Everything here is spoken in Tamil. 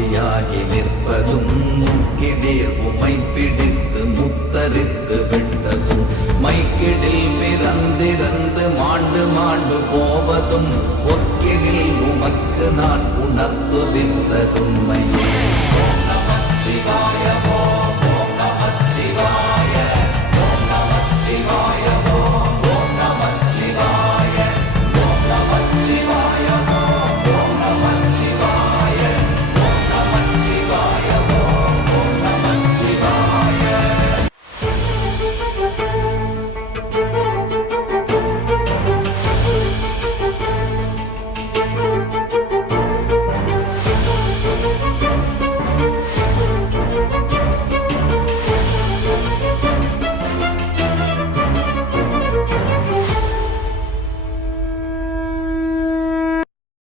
ஆதியாகி நிற்பதும் முக்கிடீர் உமை பிடித்து முத்தரித்து விட்டதும் மைக்கிடில் பிறந்திறந்து மாண்டு மாண்டு போவதும் ஒக்கிடில்